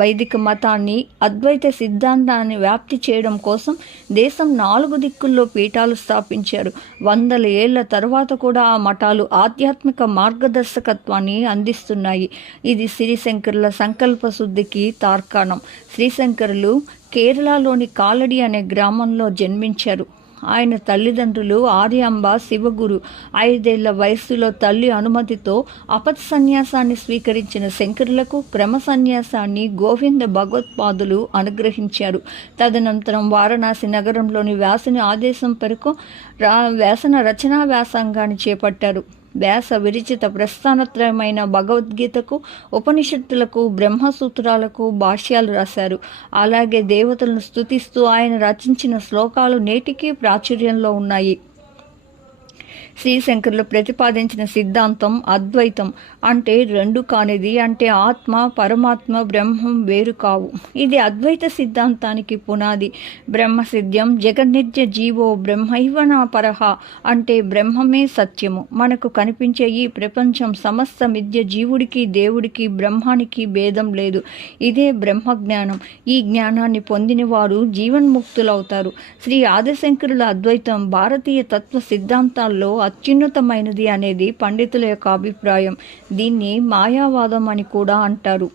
వైదిక మతాన్ని, అద్వైత సిద్ధాంతాన్ని వ్యాప్తి చేయడం కోసం దేశం 4 దిక్కుల్లో పీఠాలు స్థాపించారు. వందల ఏళ్ల తర్వాత కూడా ఆ మఠాలు ఆధ్యాత్మిక మార్గదర్శకత్వాన్ని అందిస్తున్నాయి. ఇది శ్రీశంకరుల సంకల్ప శుద్ధికి తార్కాణం. శ్రీశంకరులు కేరళలోని కాలడి అనే గ్రామంలో జన్మించారు. ఆయన తల్లిదండ్రులు ఆర్యాంబ, శివగురు. 5 ఏళ్ల వయస్సులో తల్లి అనుమతితో అపత్ సన్యాసాన్ని స్వీకరించిన శంకరులకు క్రమ సన్యాసాన్ని గోవింద భగవత్పాదులు అనుగ్రహించారు. తదనంతరం వారణాసి నగరంలోని వ్యాసుని ఆదేశం మేరకు రచనా వ్యాసంగాన్ని చేపట్టారు. వ్యాస విరచిత ప్రస్థానత్రయమైన భగవద్గీతకు, ఉపనిషత్తులకు, బ్రహ్మసూత్రాలకు భాష్యాలు రాశారు. అలాగే దేవతలను స్తుతిస్తూ ఆయన రచించిన శ్లోకాలు నేటికీ ప్రాచుర్యంలో ఉన్నాయి. శ్రీశంకరులు ప్రతిపాదించిన సిద్ధాంతం అద్వైతం. అంటే రెండు కానిది, అంటే ఆత్మ, పరమాత్మ, బ్రహ్మం వేరు కావు. ఇది అద్వైత సిద్ధాంతానికి పునాది. బ్రహ్మసిద్ధ్యం జగన్నిత్య జీవో బ్రహ్మైవ నా పరహ. అంటే బ్రహ్మమే సత్యము. మనకు కనిపించే ఈ ప్రపంచం సమస్త మిథ్య. జీవుడికి, దేవుడికి, బ్రహ్మానికి భేదం లేదు. ఇదే బ్రహ్మజ్ఞానం. ఈ జ్ఞానాన్ని పొందిన వారు జీవన్ముక్తులవుతారు. శ్రీ ఆదిశంకరుల అద్వైతం భారతీయ తత్వ సిద్ధాంతాల్లో అత్యున్నతమైనది అనేది పండితుల యొక్క అభిప్రాయం. దీన్ని మాయావాదం అని కూడా అంటారు.